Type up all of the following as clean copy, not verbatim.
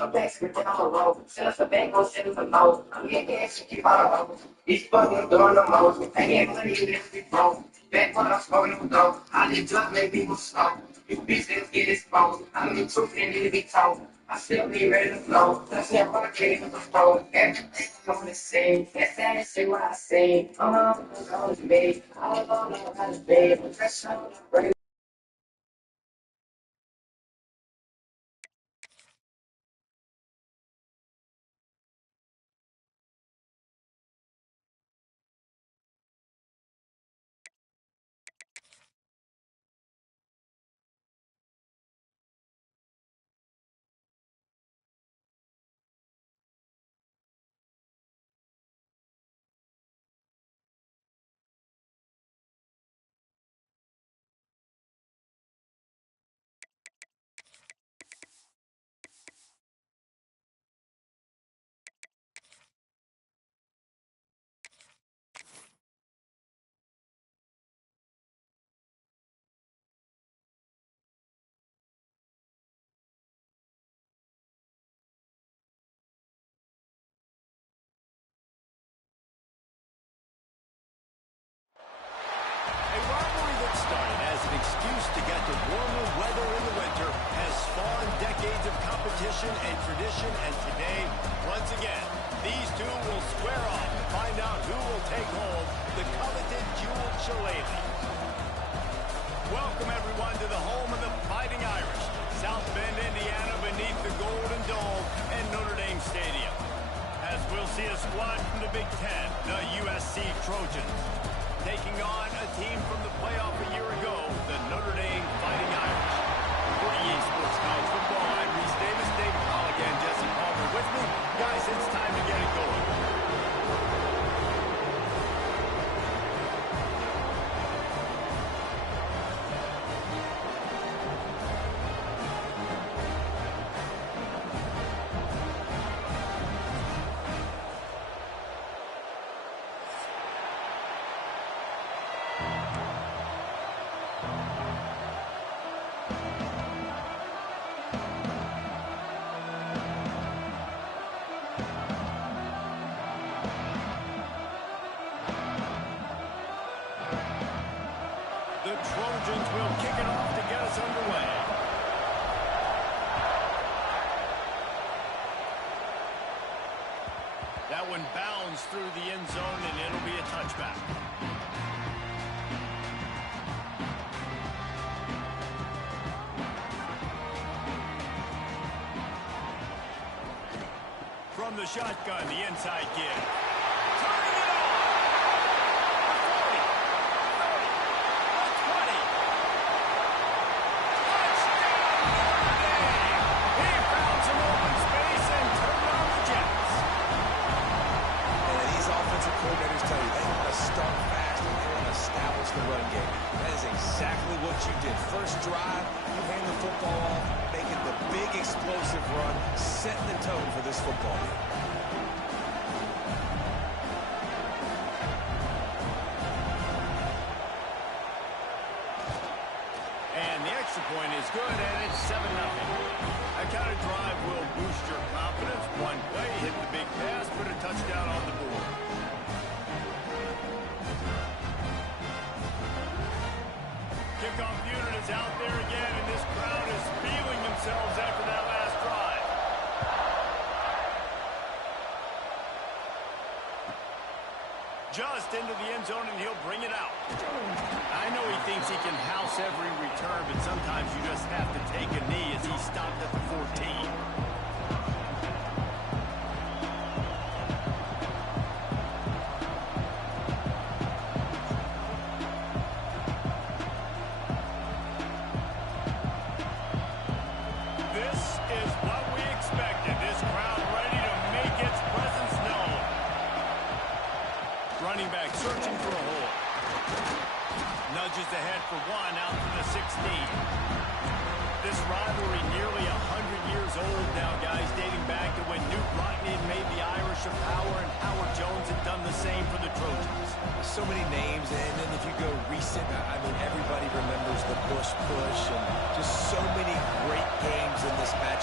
I'm basically down the road. Send us a bank, go send us a note. I'm getting gas, keep on the road. These fucking doing the most. I get money, you live be broke. Back when I'm smoking the dope. I live drugs, make people smoke. You bitches get exposed. I'm the truth and need to be told. I still be ready to flow. Let's get on the case of the flow. Everything on the scene. That's that shit what I see. It's me. I don't know how to be. I'm fresh on the break. A rivalry that started as an excuse to get to warmer weather in the winter has spawned decades of competition and tradition, and today, once again, these two will square off to find out who will take home the coveted jeweled shillelagh. Welcome, everyone, to the home of the Fighting Irish, South Bend, Indiana, beneath the Golden Dome and Notre Dame Stadium. As we'll see a squad from the Big Ten, the USC Trojans, taking on a team from the playoff a year ago, the Notre Dame Fighting Irish. For EA Sports College Football, I'm Reese Davis, David Pollock, and Jesse Palmer with me. Guys, it's time to get it going. The Trojans will kick it off to get us underway. That one bounds through the end zone, and it'll be a touchback. From the shotgun, the inside give. Turning it on! 40, 30, 20. Touchdown, Notre Dame! He found some open space and turned on the Jets. And these offensive coordinators tell you they want to start fast and they want to establish the run game. That is exactly what you did. First drive, you hand the football off, making the big explosive run, setting the tone for this football game. And the extra point is good, and it's 7-0. That kind of drive will boost your confidence. One play, hit the big pass, put a touchdown on the board. Kickoff unit is out there again, and this crowd is feeling themselves after that last drive. Just into the end zone, and he'll bring it out. I know he thinks he can house every return, but sometimes you just have to take a knee as he stopped at the 14. This is what we expected. This crowd ready to make its presence known. Running back searching for a hole. Nudges ahead for one out to the 16. This rivalry nearly 100 years old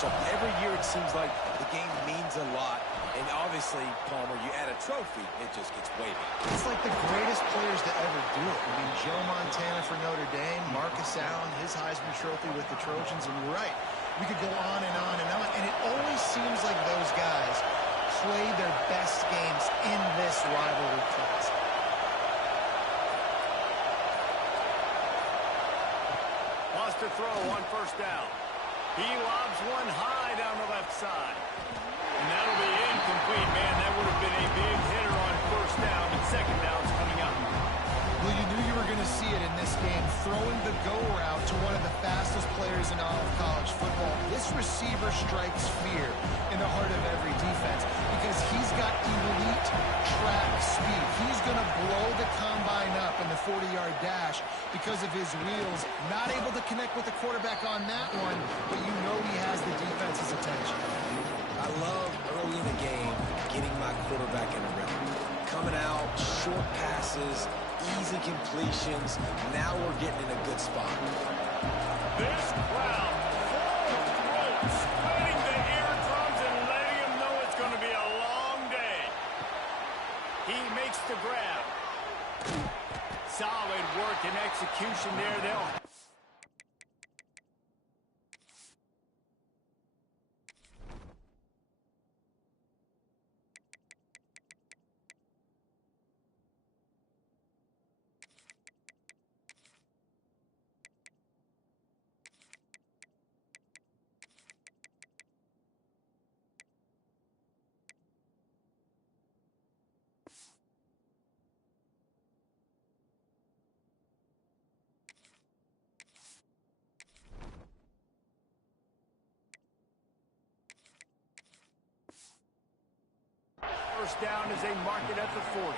matchup. Every year it seems like the game means a lot. And obviously, Palmer, you add a trophy, it just gets way bigger. It's like the greatest players to ever do it. I mean, Joe Montana for Notre Dame, Marcus Allen, his Heisman Trophy with the Trojans, and you're right. We could go on and on and on, and it always seems like those guys play their best games in this rivalry class. Wants to throw on first down. He lobs one high down the left side. And that'll be incomplete, man. That would have been a big hitter on first down, and second down's coming up. Well, you knew you were going to see it in this game, throwing the go route to one of the fastest players in all of college football. This receiver strikes fear in the heart of every defense because he's got elite track speed. He's going to blow the combine up in the 40-yard dash because of his wheels. Not able to connect with the quarterback on that one, but you know he has the defense's attention. I love early in the game getting my quarterback in a rhythm. Coming out, short passes, easy completions. Now we're getting in a good spot. This crowd, full throat, spreading the eardrums and letting them know it's going to be a long day. He makes the grab. Solid work and execution there. They'll first down as they mark it at the 40.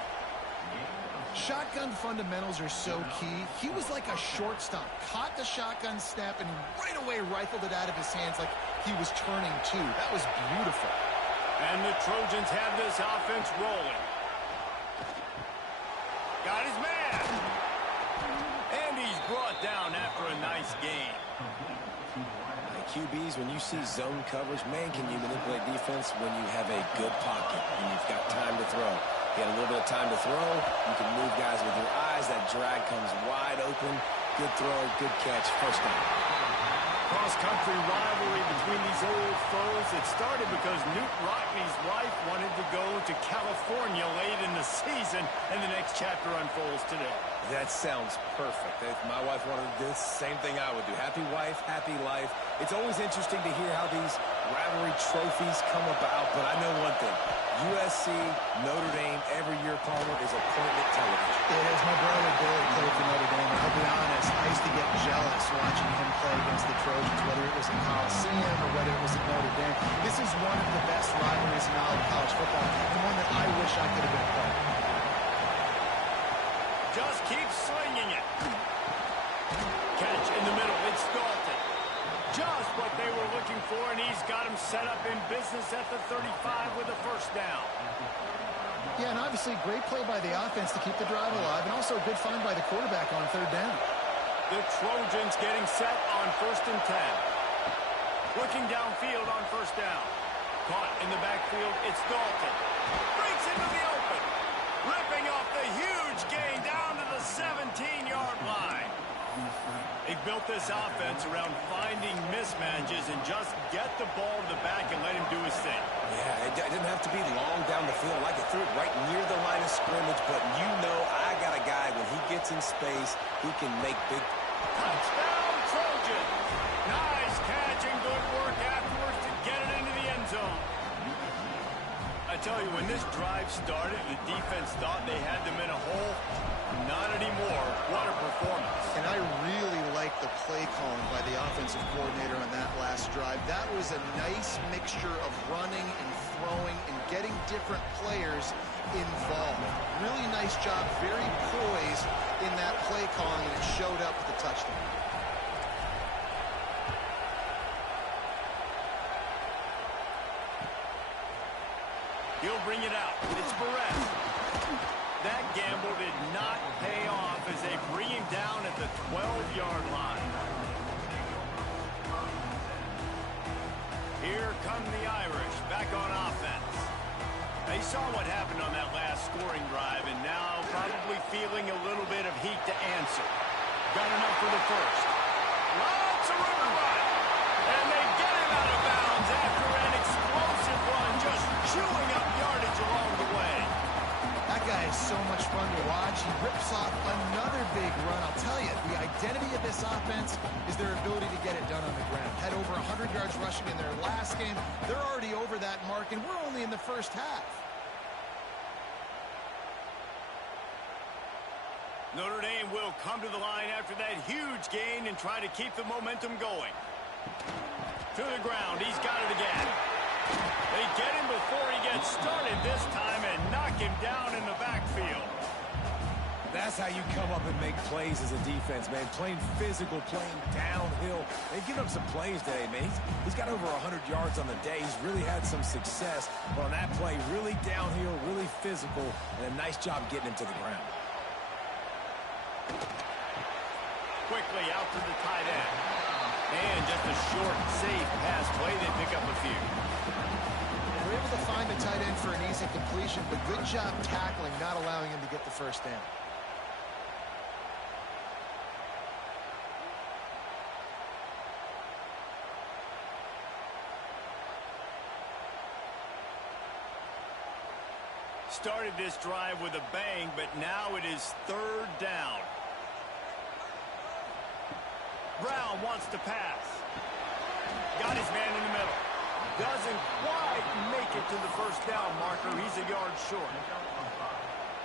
Shotgun fundamentals are so key. He was like a shortstop, caught the shotgun snap, and right away rifled it out of his hands like he was turning two. That was beautiful. And the Trojans have this offense rolling. Got his man. And he's brought down after a nice game. QBs, when you see zone coverage, man, can you manipulate defense when you have a good pocket and you've got time to throw. You got a little bit of time to throw. You can move guys with your eyes. That drag comes wide open. Good throw, good catch, first down. Cross-country rivalry between these old foes. It started because Newt Rockney's wife wanted to go to California late in the season, and the next chapter unfolds today. That sounds perfect. If my wife wanted this, same thing I would do. Happy wife, happy life. It's always interesting to hear how these rivalry trophies come about, but I know one thing. USC, Notre Dame, every year, Palmer, is appointment television. It is. My brother Billy played for Notre Dame, and I'll be honest, I used to get jealous watching him play against the Trojans, whether it was in Coliseum or whether it was at Notre Dame. This is one of the best rivalries in all of college football, and one that I wish I could have been a part of. Just keep swinging it. Catch in the middle. It's Dalton. Just what they were looking for, and he's got him set up in business at the 35 with a first down. Yeah, and obviously great play by the offense to keep the drive alive, and also a good find by the quarterback on third down. The Trojans getting set on 1st and 10. Looking downfield on first down. Caught in the backfield, it's Dalton. Breaks into the open. Ripping off the huge gain down to the 17-yard line. They built this offense around finding mismatches and just get the ball to the back and let him do his thing. Yeah, it didn't have to be long down the field. I could throw it right near the line of scrimmage, but you know I got a guy, when he gets in space, he can make big... Touchdown, Trojan! Nice catch and good work afterwards to get it into the end zone. I tell you, when this drive started, the defense thought they had them in a hole. Not anymore. What a performance. And I really like the play calling by the offensive coordinator on that last drive. That was a nice mixture of running and throwing and getting different players involved. Really nice job, very poised in that play calling, and it showed up with the touchdown. He'll bring it out. It's Barrett. That gamble did not pay off as they bring him down at the 12-yard line. Here come the Irish back on offense. They saw what happened on that last scoring drive, and now probably feeling a little bit of heat to answer. Got enough for the first. Lots of room to run. And they get him out of bounds after an explosive run, just chewing up yardage along the way. That guy is so much fun to watch. He rips off another big run. I'll tell you, the identity of this offense is their ability to get it done on the ground. Had over 100 yards rushing in their last game. They're already over that mark, and we're only in the first half. Notre Dame will come to the line after that huge gain and try to keep the momentum going. To the ground, he's got it again. They get him before he gets started this time and knock him down in the backfield. That's how you come up and make plays as a defense, man. Playing physical, playing downhill. They've given him some plays today, man. He's got over 100 yards on the day. He's really had some success. But on that play, really downhill, really physical, and a nice job getting him to the ground. Quickly out to the tight end. And just a short, safe pass play. They pick up a few. They were able to find the tight end for an easy completion, but good job tackling, not allowing him to get the first down. Started this drive with a bang, but now it is third down. Brown wants to pass. Got his man in the middle. Doesn't quite make it to the first down marker. He's a yard short.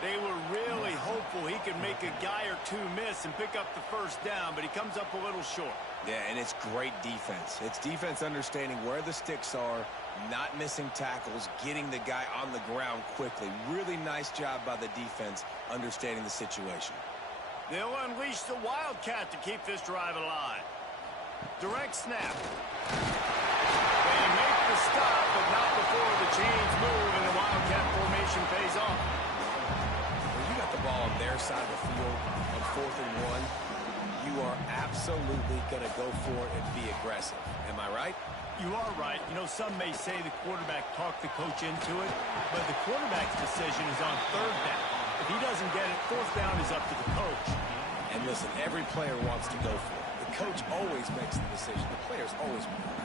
They were really hopeful he could make a guy or two miss and pick up the first down, but he comes up a little short. Yeah, and it's great defense. It's defense understanding where the sticks are, not missing tackles, getting the guy on the ground quickly. Really nice job by the defense understanding the situation. They'll unleash the Wildcat to keep this drive alive. Direct snap. They make the stop, but not before the chains move and the Wildcat formation pays off. When you got the ball on their side of the field on 4th and 1, you are absolutely going to go for it and be aggressive. Am I right? You are right. You know, some may say the quarterback talked the coach into it, but the quarterback's decision is on third down. If he doesn't get it, fourth down is up to the coach. And listen, every player wants to go for it. The coach always makes the decision. The players always want it.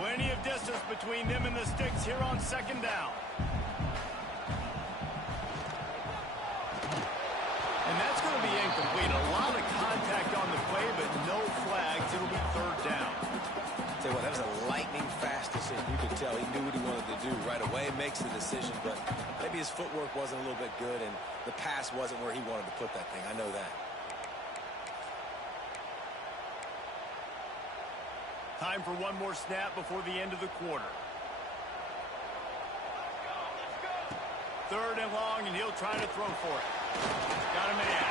Plenty of distance between them and the sticks here on second down. And that's going to be incomplete. A lot of contact on the play, but no flags. It'll be third down. Tell you what, that was a lightning-fast decision. You could tell he knew what he wanted to do right away. Makes the decision, but maybe his footwork wasn't a little bit good, and the pass wasn't where he wanted to put that thing. I know that. Time for one more snap before the end of the quarter. Third and long, and he'll try to throw for it. Got a man.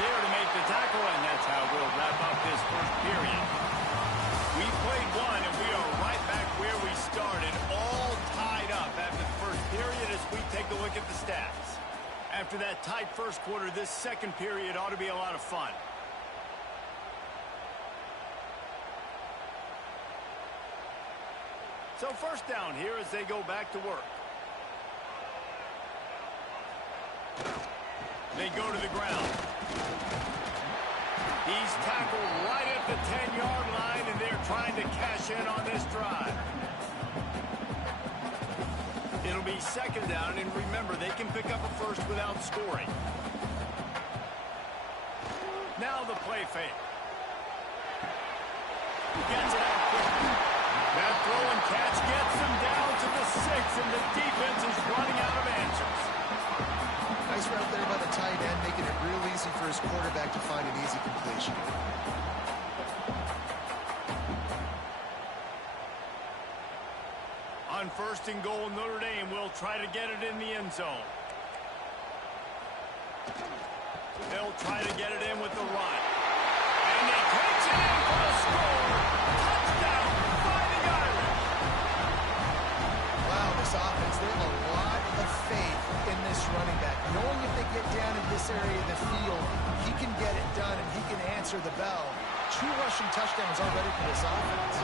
There to make the tackle, and that's how we'll wrap up this first period. We played one, and we are right back where we started, all tied up after the first period as we take a look at the stats. After that tight first quarter, this second period ought to be a lot of fun. So first down here as they go back to work. They go to the ground. He's tackled right at the 10-yard line, and they're trying to cash in on this drive. It'll be second down, and remember, they can pick up a first without scoring. Now the play fake. Gets it out quickly. That throw and catch gets them down to the 6, and the defense is running out of answers. Nice route there by the tight end, making it real easy for his quarterback to find an easy completion. On first and goal, Notre Dame will try to get it in the end zone. They'll try to get it in with the run. And he takes it in for the score. Touchdown, Fighting Irish. Wow, this offense, they have a lot of faith in this running back. Knowing if they get down in this area of the field, he can get it done and he can answer the bell. for this offense.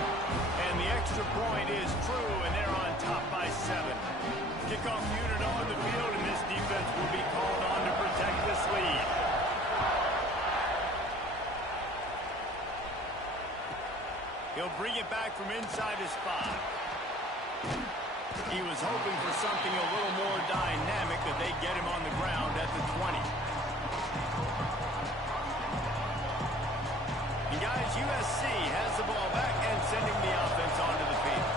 And the extra point is true, and they're on top by 7. Kickoff unit on the field, and this defense will be called on to protect this lead. He'll bring it back from inside his 5. He was hoping for something a little more dynamic, that they get him on the ground at the 20. And guys, USC has the ball back and sending the offense onto the field.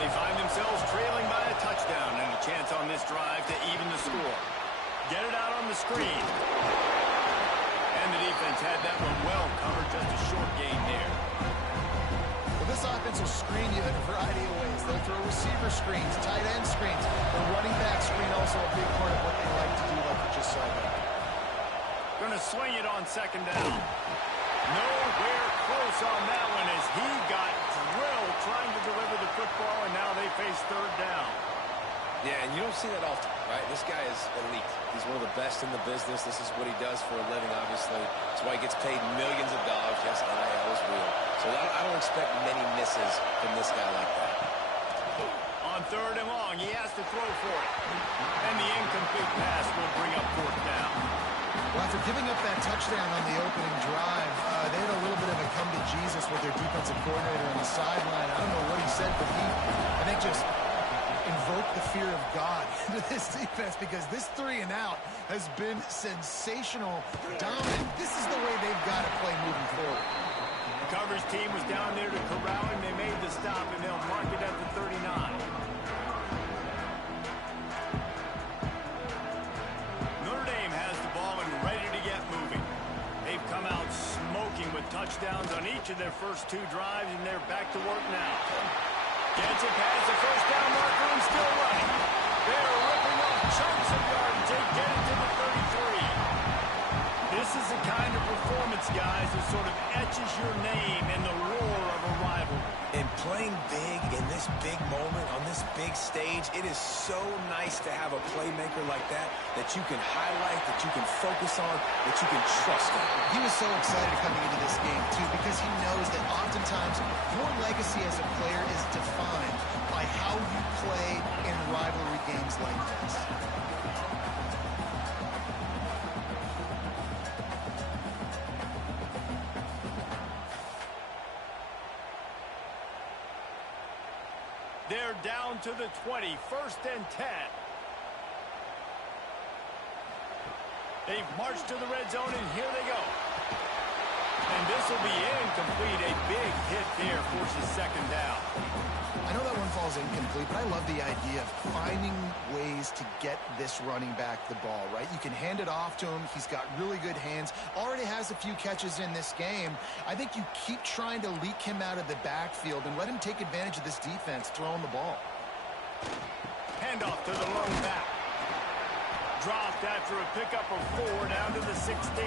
They find themselves trailing by a touchdown and a chance on this drive to even the score. Get it out on the screen. And the defense had that one well covered, just a short gain there. Well, this offense will screen you in a variety of ways. They'll throw receiver screens, tight end screens. The running back screen also a big part of what they like to do, like you just saw there. Going to swing it on second down. Nowhere close on that one as he got drilled trying to deliver the football, and now they face third down. Yeah, and you don't see that often, right? This guy is elite. He's one of the best in the business. This is what he does for a living, obviously. That's why he gets paid millions of dollars. Yes, NIL is real. So I don't expect many misses from this guy like that. On third and long, he has to throw for it. And the incomplete pass will bring up fourth down. Well, after giving up that touchdown on the opening drive, they had a little bit of a come to Jesus with their defensive coordinator on the sideline. I don't know what he said, but I think just invoked the fear of God into this defense, because this 3 and out has been sensational, dominant. This is the way they've got to play moving forward. The coverage team was down there to corral him. They made the stop, and they'll mark it at the 39. Notre Dame has the ball and ready to get moving. They've come out smoking with touchdowns on each of their first 2 drives, and they're back to work now. Gets it past the first down marker and still running. They're ripping off chunks of yardage. They get it to the 33. This is the kind of performance, guys, that sort of etches your name in the roar of a rivalry. And playing big in this big moment, on this big stage, it is so nice to have a playmaker like that you can highlight, that you can focus on, that you can trust in. He was so excited coming into this game, too, because he knows that oftentimes your legacy as a player is defined by how you play in rivalry games like this. They're down to the 20, 1st and 10. They've marched to the red zone, and here they go. And this will be incomplete. A big hit there forces second down. I know that one falls incomplete, but I love the idea of finding ways to get this running back the ball, right? You can hand it off to him. He's got really good hands. Already has a few catches in this game. I think you keep trying to leak him out of the backfield and let him take advantage of this defense throwing the ball. Handoff to the lone back. Dropped after a pickup of 4 down to the 16.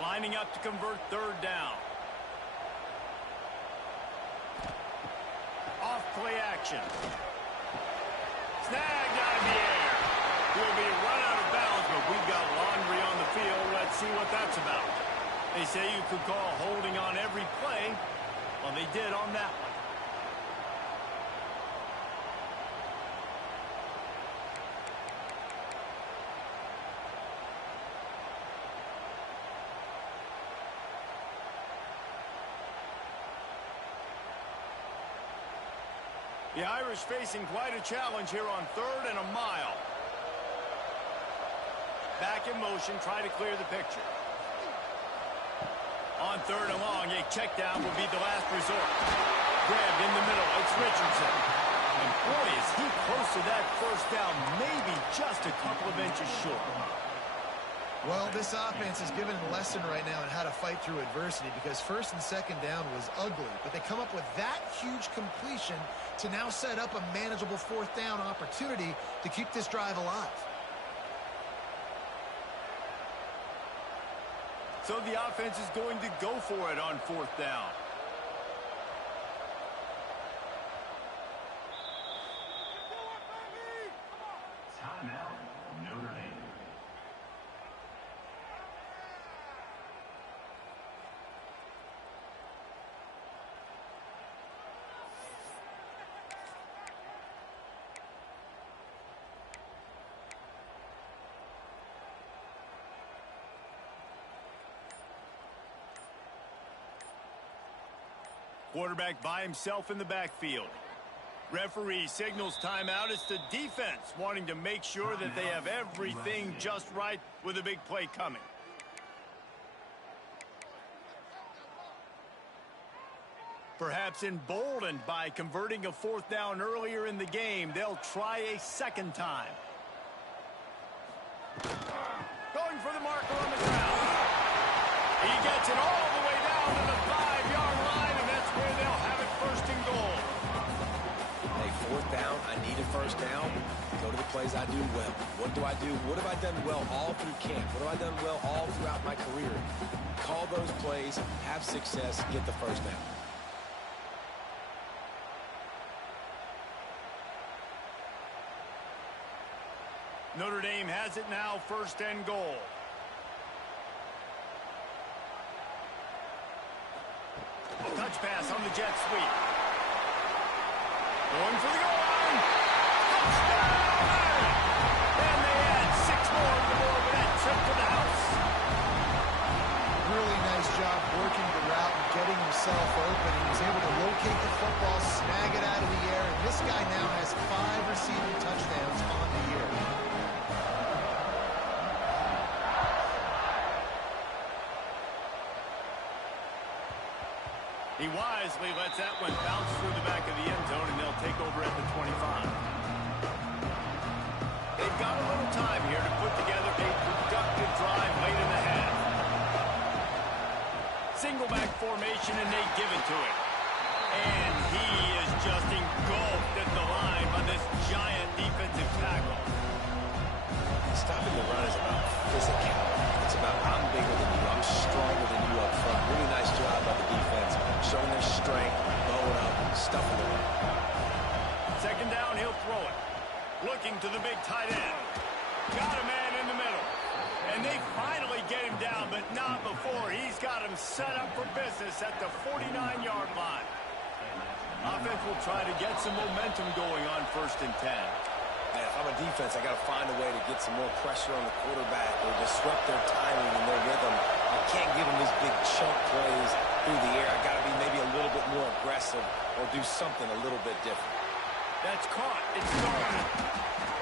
Lining up to convert third down. Off play action. Snagged out of the air. He'll be run out of bounds, but we've got laundry on the field. Let's see what that's about. They say you could call holding on every play. Well, they did on that one. The Irish facing quite a challenge here on 3rd and a mile. Back in motion, try to clear the picture. On 3rd and long, a check down will be the last resort. Grabbed in the middle, it's Richardson. And boy, is he close to that first down, maybe just a couple of inches short. Well, this offense is giving a lesson right now on how to fight through adversity, because 1st and 2nd down was ugly, but they come up with that huge completion to now set up a manageable 4th down opportunity to keep this drive alive. So the offense is going to go for it on 4th down. Timeout, Notre Dame. Quarterback by himself in the backfield. Referee signals timeout. It's the defense wanting to make sure that they have everything just right with a big play coming. Perhaps emboldened by converting a fourth down earlier in the game, they'll try a second time. Going for the marker on the ground. He gets it all the way down to the 5-yard line, and that's where they'll have it first and goal. Hey, fourth down, I need a first down. Go to the plays I do well. What do I do? What have I done well all through camp? What have I done well all throughout my career? Call those plays, have success, get the first down. Notre Dame has it now, first and goal. Touch pass on the jet sweep. Going for the goal line. Touchdown! And they add 6 more to the board with that trip to the house. Really nice job working the route and getting himself open. He was able to locate the football, snag it out of the air, and this guy now has 5 receiving touchdowns on the year. He wisely lets that one bounce through the back of the end zone, and they'll take over at the 25. They've got a little time here to put together a productive drive late in the half. Single back formation, and they give it to him. And he is just engulfed at the line by this giant defensive tackle. Stopping the run is about physicality. It's about I'm bigger than you, I'm stronger than you up front. Really nice job by the defense, showing their strength, blowing up, stuffing the run. Second down, he'll throw it. Looking to the big tight end. Got a man in the middle. And they finally get him down, but not before. He's got him set up for business at the 49-yard line. Offense will try to get some momentum going on first and 10. And if I'm a defense, I got to find a way to get some more pressure on the quarterback or disrupt their timing and their rhythm. I can't give them these big chunk plays through the air. I got to be maybe a little bit more aggressive or do something a little bit different. That's caught. It's gone.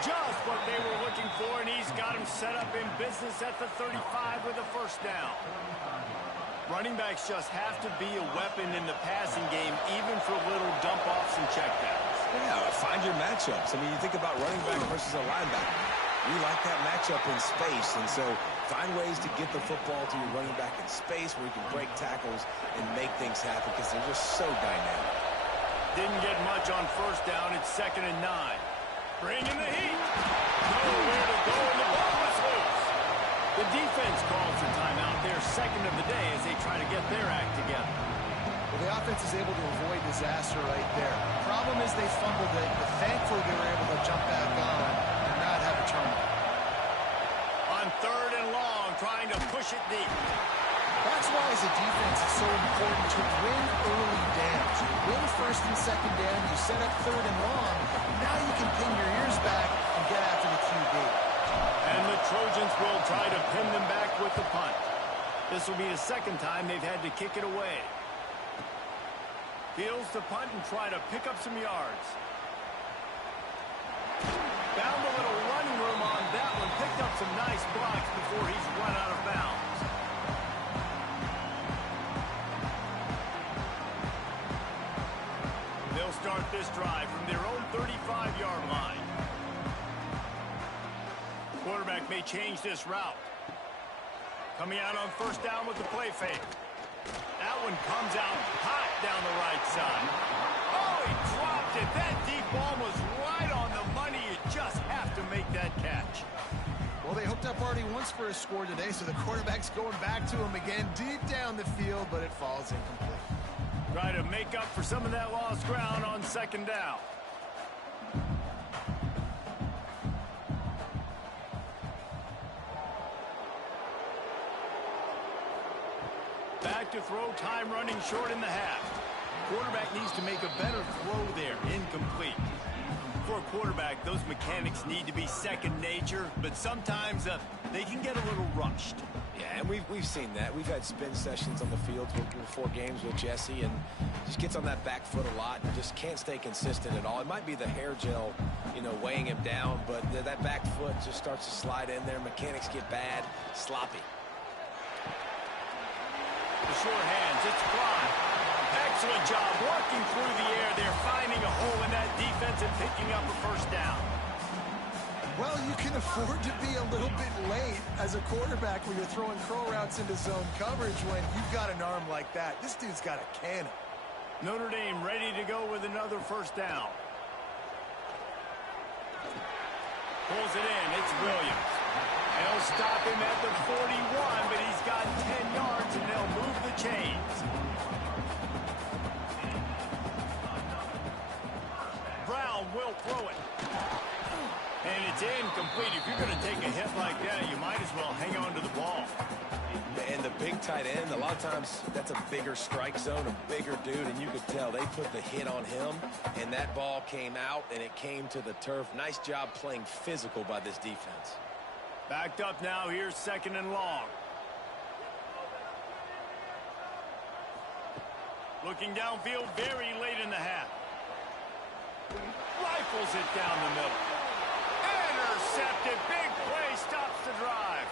Just what they were looking for, and he's got him set up in business at the 35 with a first down. Running backs just have to be a weapon in the passing game, even for little dump-offs and checkdowns. Yeah, find your matchups. I mean, you think about running back versus a linebacker. We like that matchup in space, and so find ways to get the football to your running back in space where you can break tackles and make things happen because they're just so dynamic. Didn't get much on first down. It's 2nd and 9. Bring in the heat. Nowhere to go, and the ball is loose. The defense calls for timeout. Their second of the day as they try to get their act together. Well, the offense is able to avoid disaster right there. The problem is they fumbled it, but thankfully they were able to jump back on and not have a turnover. On 3rd and long, trying to push it deep. That's why as a defense it's so important to win early downs. You win 1st and 2nd down, you set up 3rd and long, now you can pin your ears back and get after the QB. And the Trojans will try to pin them back with the punt. This will be the second time they've had to kick it away. Fields the punt and try to pick up some yards. Found a little running room on that one. Picked up some nice blocks before he's run out of bounds. They'll start this drive from their own 35-yard line. Quarterback may change this route. Coming out on first down with the play fake. That one comes out hot down the right side. Oh, he dropped it. That deep ball was right on the money. You just have to make that catch. Well, they hooked up already once for a score today, so the quarterback's going back to him again deep down the field, but it falls incomplete. Try to make up for some of that lost ground on 2nd down. to throw, time running short in the half. Quarterback needs to make a better throw there, incomplete. For a quarterback, those mechanics need to be second nature, but sometimes they can get a little rushed. Yeah, and we've seen that. We've had spin sessions on the field before games with Jesse, and just gets on that back foot a lot and just can't stay consistent at all. It might be the hair gel, weighing him down, but that back foot just starts to slide in there. Mechanics get bad, sloppy. The short hands, it's fly. Excellent job working through the air there, finding a hole in that defense and picking up a first down. Well, you can afford to be a little bit late as a quarterback when you're throwing crow routes into zone coverage when you've got an arm like that. This dude's got a cannon. Notre Dame ready to go with another first down. Pulls it in, it's Williams. They'll stop him at the 41, but he's got 10 yards and they'll move the chains. Brown will throw it. And it's incomplete. If you're going to take a hit like that, you might as well hang on to the ball. And the big tight end, a lot of times that's a bigger strike zone, a bigger dude, and you could tell they put the hit on him, and that ball came out, and it came to the turf. Nice job playing physical by this defense. Backed up now, here's 2nd and long. Looking downfield very late in the half. Rifles it down the middle. Intercepted, big play, stops the drive.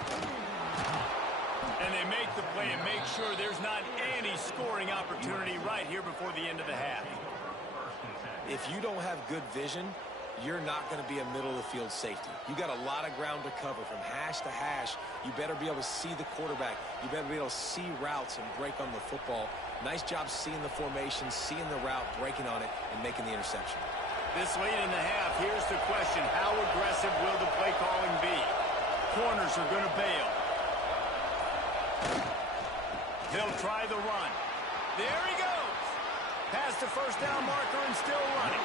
And they make the play and make sure there's not any scoring opportunity right here before the end of the half. If you don't have good vision, you're not going to be a middle-of-the-field safety. You got a lot of ground to cover from hash to hash. You better be able to see the quarterback. You better be able to see routes and break on the football. Nice job seeing the formation, seeing the route, breaking on it, and making the interception. This late in the half, here's the question. How aggressive will the play calling be? Corners are going to bail. He'll try the run. There he goes. Past the first down marker and still running.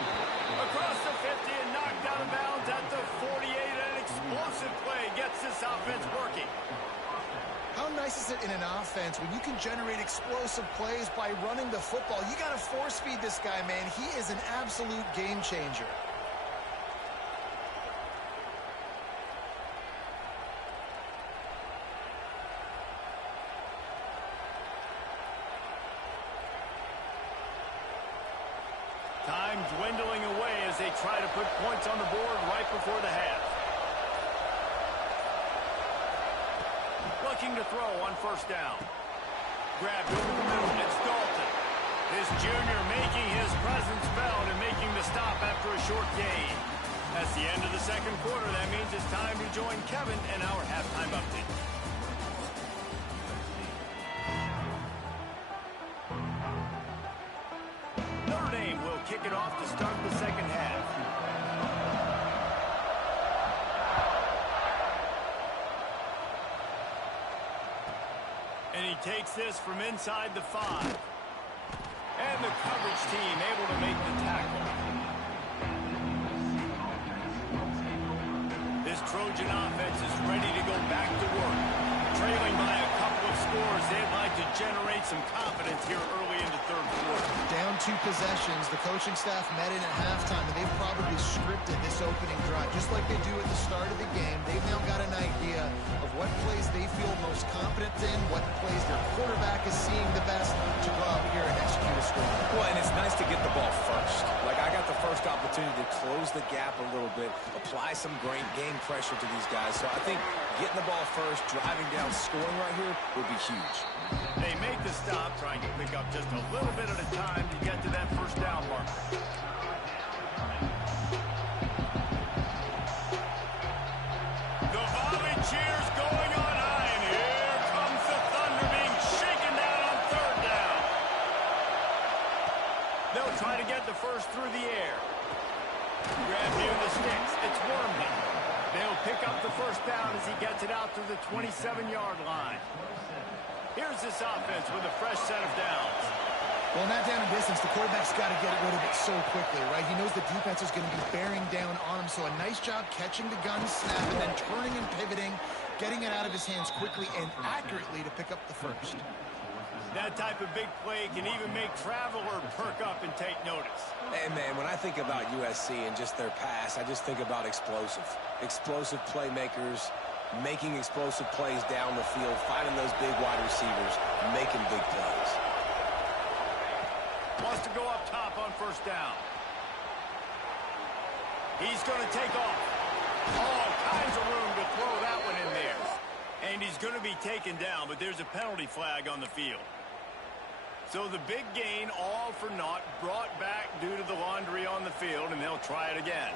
Across the 50 and knocked out of bounds at the 48. An explosive play gets this offense working. How nice is it in an offense when you can generate explosive plays by running the football? You got to force feed this guy, man. He is an absolute game changer. Time dwindling away as they try to put points on the board right before the half. Looking to throw on first down. Grabbed over the middle. It's Dalton. This junior making his presence felt and making the stop after a short gain. That's the end of the second quarter. That means it's time to join Kevin in our halftime update. Notre Dame will kick it off to start the second half. And he takes this from inside the 5. And the coverage team able to make the tackle. This Trojan offense is ready to go back to work. Trailing by a couple of scores, they'd like to generate some confidence here early in the third quarter. Down 2 possessions, the coaching staff met in at halftime, and they've probably scripted this opening drive. Just like they do at the start of the game, they've now got an idea of what plays they feel most confident in, what plays their quarterback is seeing the best to go out here and execute a score. Well, and it's nice to get the ball first. Like, I got the first opportunity to close the gap a little bit, apply some great game pressure to these guys. So I think getting the ball first, driving down, scoring right here would be huge. They make the stop, trying to pick up just a little bit at a time to get to that first down mark. The volley cheers going on high, and here comes the Thunder being shaken down on third down. They'll try to get the first through the air. Grab near the sticks. It's Wormley. They'll pick up the first down as he gets it out to the 27-yard line. Here's this offense with a fresh set of downs. Well, in that down and distance, the quarterback's got to get rid of it so quickly, right? He knows the defense is going to be bearing down on him, so a nice job catching the gun snap and then turning and pivoting, getting it out of his hands quickly and accurately to pick up the first. That type of big play can even make Traveler perk up and take notice. Hey, man, when I think about USC and just their pass, I just think about explosive. Explosive playmakers, making explosive plays down the field, finding those big wide receivers, making big plays. Wants to go up top on first down. He's going to take off. All kinds of room to throw that one in there. And he's going to be taken down, but there's a penalty flag on the field. So the big gain, all for naught, brought back due to the laundry on the field, and they'll try it again.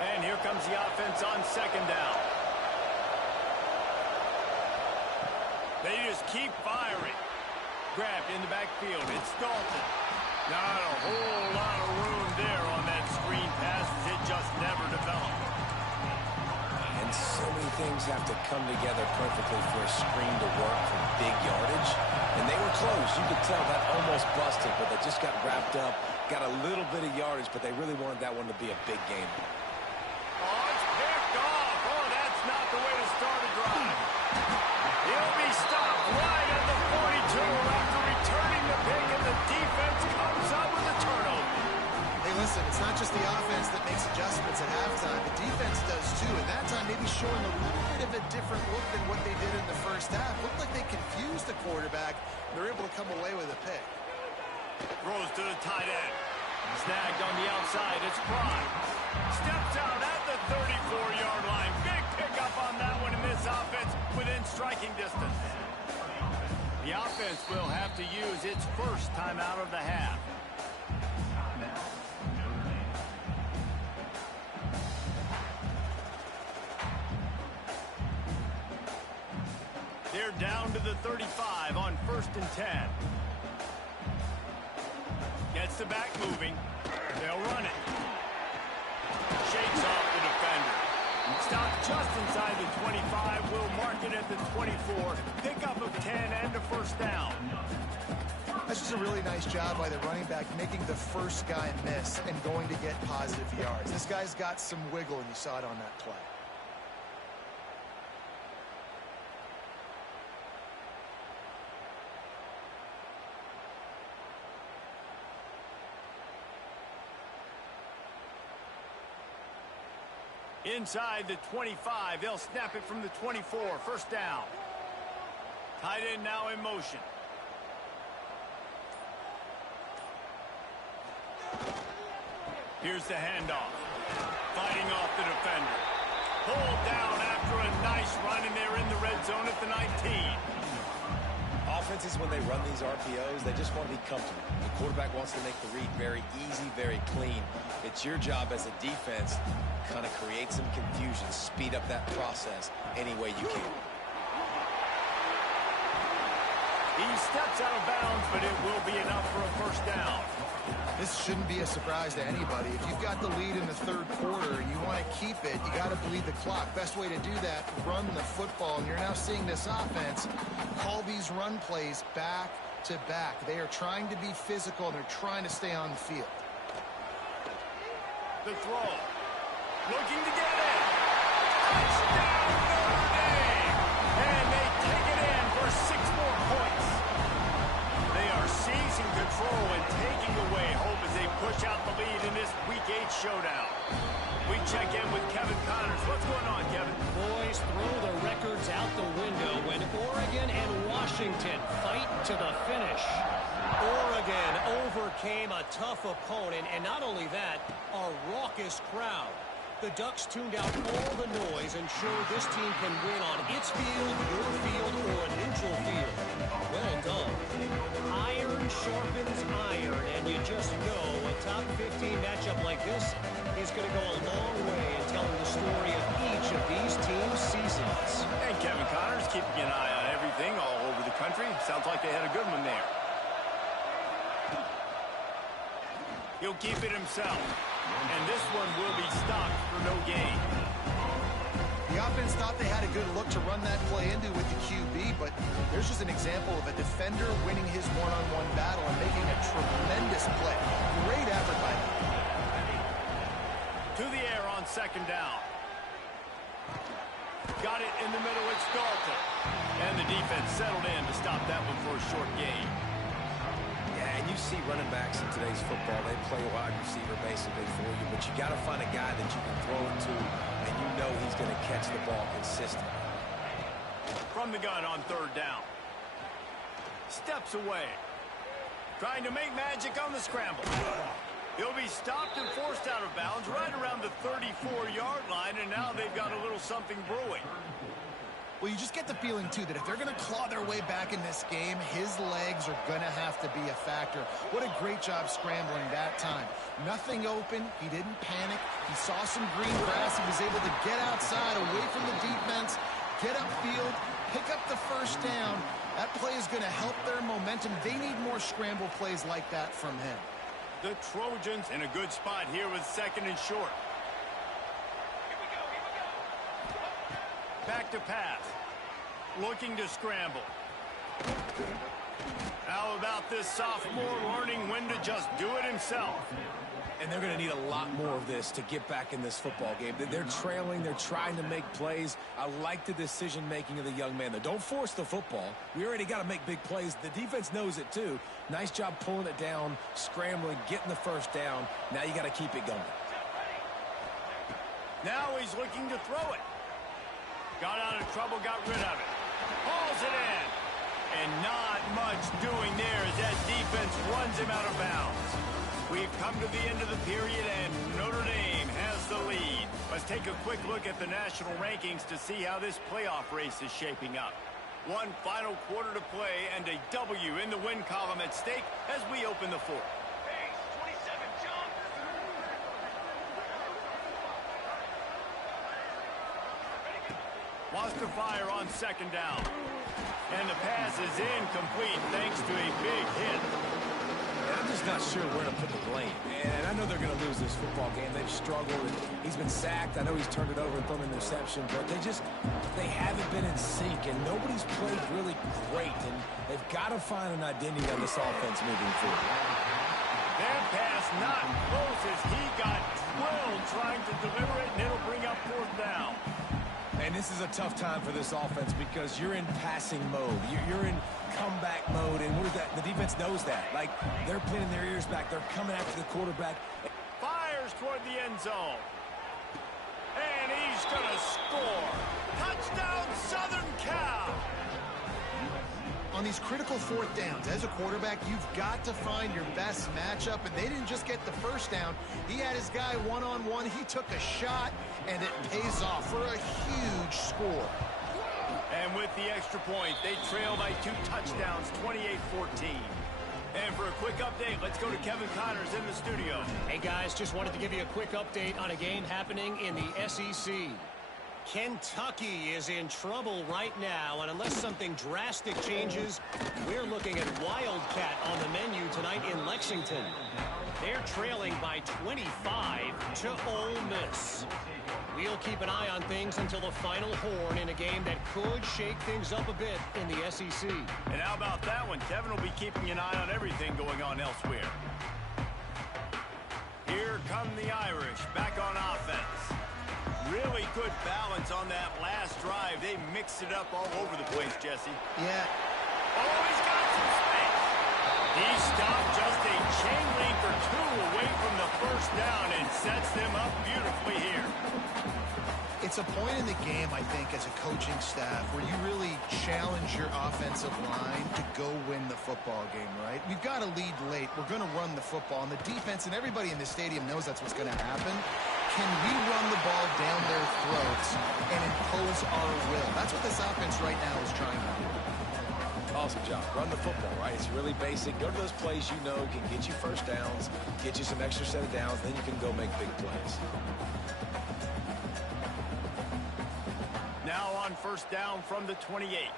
And here comes the offense on second down. They just keep firing. Grabbed in the backfield. It's Dalton. Not a whole lot of room there on that screen pass. It just never developed. And so many things have to come together perfectly for a screen to work for big yardage. And they were close. You could tell that almost busted, but they just got wrapped up, got a little bit of yardage, but they really wanted that one to be a big game. Oh, it's picked off. Oh, that's not the way to start a drive. He'll be stopped right at the 42 after returning the pick, and the defense comes up with a turnover. Hey, listen, it's not just the offense that makes adjustments at halftime. The defense does too. And that time, maybe showing a little bit of a different look than what they did in the first half. Looked like they confused the quarterback. They're able to come away with a pick. Throws to the tight end. Snagged on the outside. It's Prime. Steps out at the 34-yard line. Big pickup on that one in this offense within striking distance. The offense will have to use its first timeout of the half. They're down to the 35 on 1st and 10. Gets the back moving. They'll run it. Shakes off the defender. Stopped just inside the 25. Will mark it at the 24. Pickup of 10 and a first down. That's just a really nice job by the running back, making the first guy miss and going to get positive yards. This guy's got some wiggle, and you saw it on that play. Inside the 25, they'll snap it from the 24. First down. Tight end now in motion. Here's the handoff. Fighting off the defender. Pulled down after a nice run, and they're in the red zone at the 19. Offenses, when they run these RPOs, they just want to be comfortable. The quarterback wants to make the read very easy, very clean. It's your job as a defense to kind of create some confusion, speed up that process any way you can. He steps out of bounds, but it will be enough for a first down. This shouldn't be a surprise to anybody. If you've got the lead in the third quarter and you want to keep it, you got to bleed the clock. Best way to do that, run the football. And you're now seeing this offense call these run plays back to back. They are trying to be physical, and they're trying to stay on the field. The throw. Looking to get it. Touchdown, Notre Dame. And they take it in for 6 more points. They are seizing control and taking away hope as they push out the lead in this Week 8 showdown. We check in with Kevin Connors. What's going on, Kevin? Boys, throw the records out the window when Oregon and Washington fight to the finish. Oregon overcame a tough opponent, and not only that, a raucous crowd. The Ducks tuned out all the noise and showed this team can win on its field, your field, or a neutral field. Well done. Iron sharpens iron, and you just know a top 15 matchup like this is going to go a long way in telling the story of each of these teams' seasons. And Kevin Connors keeping an eye on everything all over the country. Sounds like they had a good one there. He'll keep it himself. And this one will be stopped for no gain. The offense thought they had a good look to run that play into with the QB, but there's just an example of a defender winning his one-on-one battle and making a tremendous play. Great effort by them. To the air on second down. Got it in the middle. It's Dalton. And the defense settled in to stop that one for a short gain. Yeah, and you see running backs in today's football, they play wide receiver basically for you, but you got to find a guy that you can throw it to, and you know he's going to catch the ball consistently. From the gun on third down. Steps away. Trying to make magic on the scramble. He'll be stopped and forced out of bounds right around the 34-yard line, and now they've got a little something brewing. Well, you just get the feeling, too, that if they're going to claw their way back in this game, his legs are going to have to be a factor. What a great job scrambling that time. Nothing open. He didn't panic. He saw some green grass. He was able to get outside, away from the defense, get upfield, pick up the first down. That play is going to help their momentum. They need more scramble plays like that from him. The Trojans in a good spot here with second and short. Back to pass. Looking to scramble. How about this sophomore learning when to just do it himself? And they're going to need a lot more of this to get back in this football game. They're trailing. They're trying to make plays. I like the decision-making of the young man. Don't force the football. We already got to make big plays. The defense knows it, too. Nice job pulling it down, scrambling, getting the first down. Now you got to keep it going. Now he's looking to throw it. Got out of trouble, got rid of it. Hauls it in. And not much doing there as that defense runs him out of bounds. We've come to the end of the period, and Notre Dame has the lead. Let's take a quick look at the national rankings to see how this playoff race is shaping up. One final quarter to play, and a W in the win column at stake as we open the fourth. Wants to fire on second down. And the pass is incomplete thanks to a big hit. I'm just not sure where to put the blame. And I know they're going to lose this football game. They've struggled, and he's been sacked. I know he's turned it over and thrown an interception, but they haven't been in sync, and nobody's played really great. And they've got to find an identity on this offense moving forward. Their pass not close as he got drilled trying to deliver it, and it'll bring up fourth down. And this is a tough time for this offense because you're in passing mode. You're in comeback mode, and what is that? The defense knows that. Like, they're pinning their ears back. They're coming after the quarterback. Fires toward the end zone. And he's going to score. Touchdown, Southern Cal. On these critical fourth downs, as a quarterback, you've got to find your best matchup, and they didn't just get the first down. He had his guy one-on-one. He took a shot, and it pays off for a huge score. And with the extra point, they trail by 2 touchdowns, 28-14. And for a quick update, let's go to Kevin Connors in the studio. Hey, guys, just wanted to give you a quick update on a game happening in the SEC. Kentucky is in trouble right now, and unless something drastic changes, we're looking at Wildcat on the menu tonight in Lexington. They're trailing by 25 to Ole Miss. We'll keep an eye on things until the final horn in a game that could shake things up a bit in the SEC. And how about that one? Kevin will be keeping an eye on everything going on elsewhere. Here come the Irish back on offense. Really good balance on that last drive. They mixed it up all over the place, Jesse. Yeah. Oh, he's got some space. He stopped just a chain link or 2 away from the first down and sets them up beautifully here. It's a point in the game, I think, as a coaching staff where you really challenge your offensive line to go win the football game, right? We've got to lead late. We're going to run the football, and the defense and everybody in the stadium knows that's what's going to happen. Can we run the ball down their throats and impose our will? That's what this offense right now is trying to do. Awesome job. Run the football, right? It's really basic. Go to those plays you know can get you first downs, get you some extra set of downs, then you can go make big plays. Now on first down from the 28.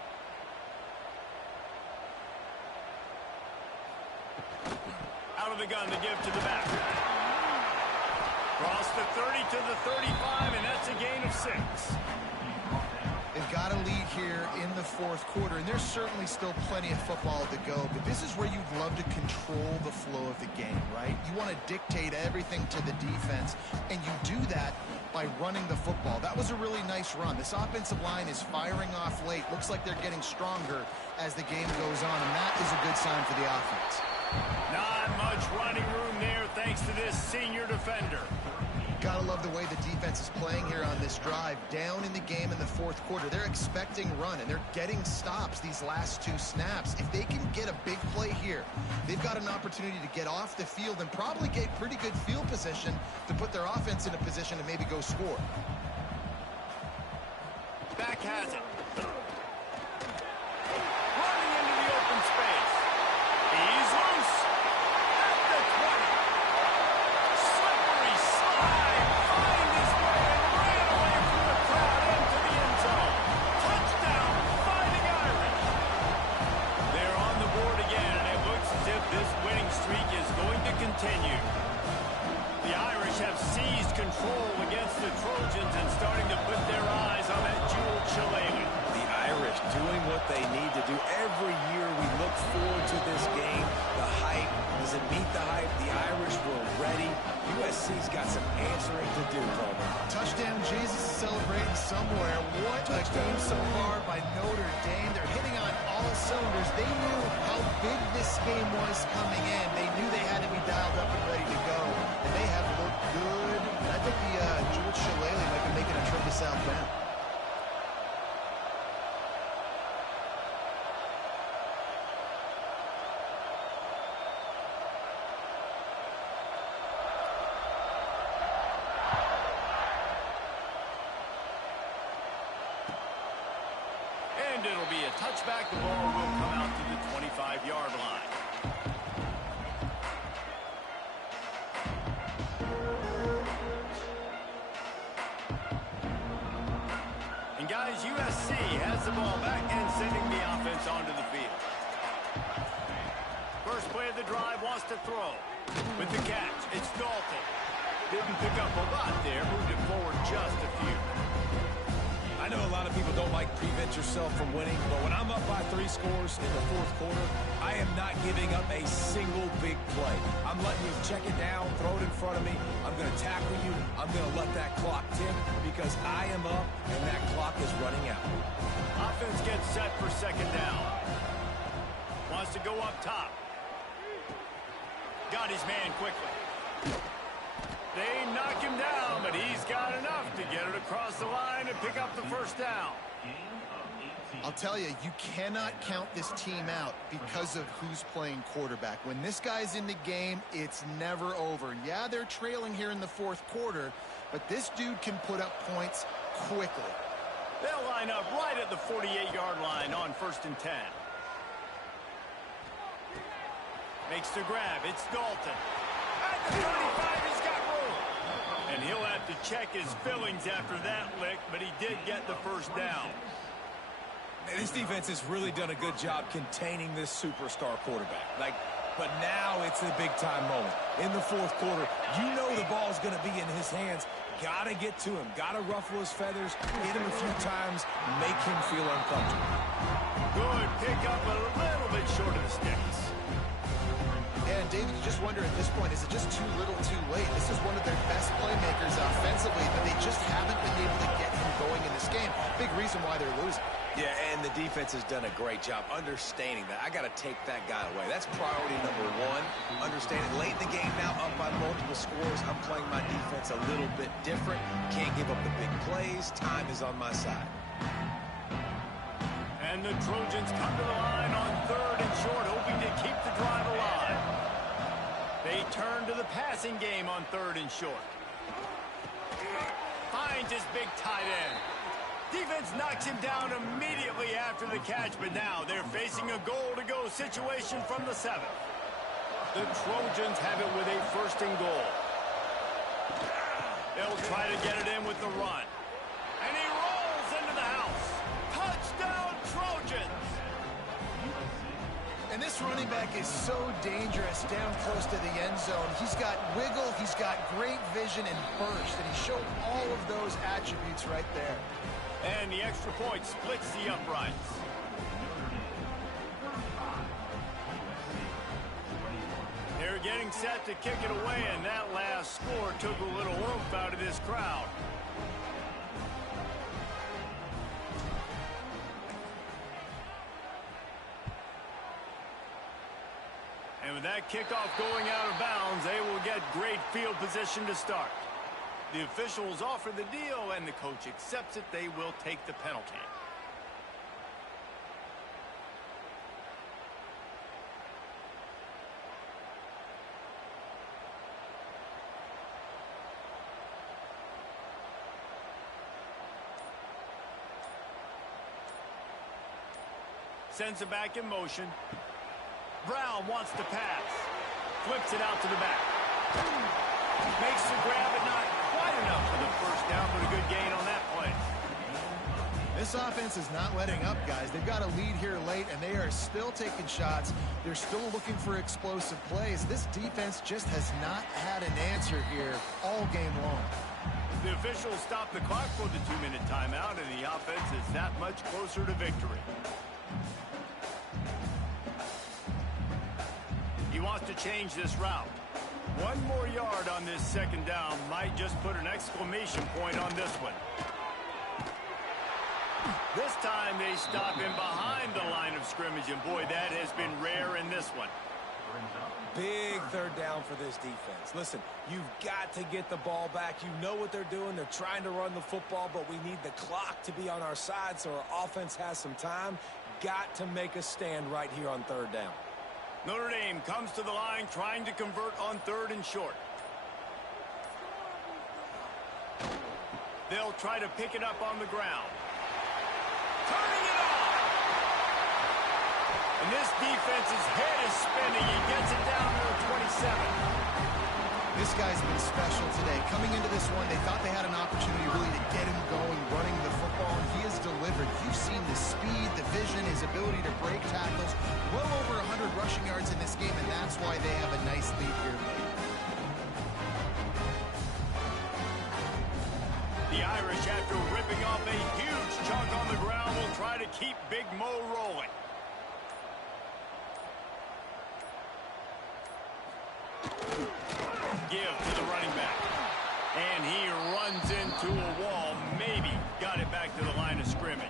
Out of the gun to give to the back. Cross the 30 to the 35, and that's a gain of 6. They've got a lead here in the fourth quarter, and there's certainly still plenty of football to go, but this is where you'd love to control the flow of the game, right? You want to dictate everything to the defense, and you do that by running the football. That was a really nice run. This offensive line is firing off late. Looks like they're getting stronger as the game goes on, and that is a good sign for the offense. Not much running room there thanks to this senior defender. Gotta love the way the defense is playing here on this drive. Down in the game in the fourth quarter. They're expecting run, and they're getting stops these last two snaps. If they can get a big play here, they've got an opportunity to get off the field and probably get pretty good field position to put their offense in a position to maybe go score. Back has it. Running into the open space. He's loose. At the 20. Slippery slide. Find his way and ran away from the crowd into the end zone. Touchdown, Fighting Irish. They're on the board again, and it looks as if this winning streak is going to continue. The Irish have seized control against the Trojans and starting to put their eyes on that jeweled shillelagh. The Irish doing what they need to do. Every year we look forward to this game. The hype, does it meet the hype? The Irish were ready. USC's got some answering to do, Coleman. Touchdown Jesus is celebrating somewhere. What a game so far by Notre Dame. They're hitting on all cylinders. They knew how big this game was coming in. They knew they had to be dialed up and ready to go. And they have looked good. And I think the Jewel Shillelagh might be making a trip to South Bend. And it'll be a touchback. The ball will come out to the 25-yard line. And guys, USC has the ball back and sending the offense onto the field. First play of the drive, wants to throw. With the catch, it's Dalton. Didn't pick up a lot there, moved it forward just a few. I know a lot of people don't like prevent yourself from winning, but when I'm up by 3 scores in the fourth quarter, I am not giving up a single big play. I'm letting you check it down, throw it in front of me. I'm going to tackle you. I'm going to let that clock tick because I am up and that clock is running out. Offense gets set for second down. Wants to go up top. Got his man quickly. They knock him down, but he's got enough to get it across the line and pick up the first down. I'll tell you, you cannot count this team out because of who's playing quarterback. When this guy's in the game, it's never over. Yeah, they're trailing here in the fourth quarter, but this dude can put up points quickly. They'll line up right at the 48-yard line on 1st and 10. Makes the grab. It's Dalton. At the 35, he's got room. And he'll have to check his fillings after that lick, but he did get the first down. And this defense has really done a good job containing this superstar quarterback. But now it's a big-time moment. In the fourth quarter, you know the ball's going to be in his hands. Got to get to him. Got to ruffle his feathers, hit him a few times, make him feel uncomfortable. Good pick up a little bit short of the sticks. Yeah, and David, you just wonder at this point, is it just too little too late? This is one of their best playmakers offensively, but they just haven't been able to get him going in this game. Big reason why they're losing. Yeah, and the defense has done a great job understanding that. I got to take that guy away. That's priority number one. Understanding late in the game now, up by multiple scores. I'm playing my defense a little bit different. Can't give up the big plays. Time is on my side. And the Trojans come to the line on 3rd and short, hoping to keep the drive alive. They turn to the passing game on 3rd and short. Finds his big tight end. Defense knocks him down immediately after the catch, but now they're facing a goal-to-go situation from the 7th. The Trojans have it with a 1st and goal. They'll try to get it in with the run. And he rolls into the house. Touchdown, Trojans! And this running back is so dangerous down close to the end zone. He's got wiggle, he's got great vision and burst, and he showed all of those attributes right there. And the extra point splits the uprights. They're getting set to kick it away, and that last score took a little oomph out of this crowd. And with that kickoff going out of bounds, they will get great field position to start. The officials offer the deal, and the coach accepts it. They will take the penalty. Sends it back in motion. Brown wants to pass. Flips it out to the back. Makes the grab, but not quite enough for the first down, but a good gain on that play. This offense is not letting up, guys. They've got a lead here late, and they are still taking shots. They're still looking for explosive plays. This defense just has not had an answer here all game long. The officials stop the clock for the 2-minute timeout, and the offense is that much closer to victory. He wants to change this route. One more yard on this second down might just put an exclamation point on this one. This time they stop him behind the line of scrimmage, and boy, that has been rare in this one. Big third down for this defense. Listen, you've got to get the ball back. You know what they're doing. They're trying to run the football, but we need the clock to be on our side so our offense has some time. Got to make a stand right here on third down. Notre Dame comes to the line trying to convert on 3rd and short. They'll try to pick it up on the ground. Turning it on! And this defense's head is spinning. He gets it down to the 27. This guy's been special today. Coming into this one, they thought they had an opportunity really to get him going, running the football, and he has delivered. You've seen the speed, the vision, his ability to break tackles. Well over 100 rushing yards in this game, and that's why they have a nice lead here late. The Irish, after ripping off a huge chunk on the ground, will try to keep Big Mo rolling. Give to the running back. And he runs into a wall. Maybe got it back to the line of scrimmage.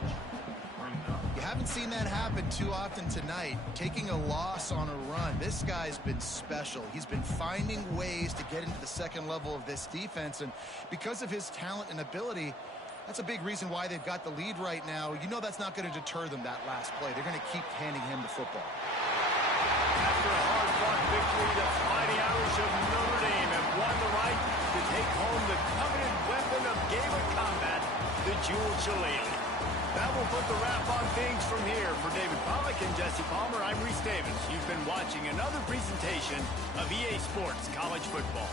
You haven't seen that happen too often tonight, taking a loss on a run. This guy's been special. He's been finding ways to get into the second level of this defense, and because of his talent and ability, that's a big reason why they've got the lead right now. You know that's not going to deter them, that last play. They're going to keep handing him the football. After a hard-fought victory, the Fighting Irish of Notre Dame have won the right to take home the coveted weapon of game of combat, the jeweled shillelagh. That will put the wrap on things from here. For David Pollack and Jesse Palmer, I'm Reese Davis. You've been watching another presentation of EA Sports College Football.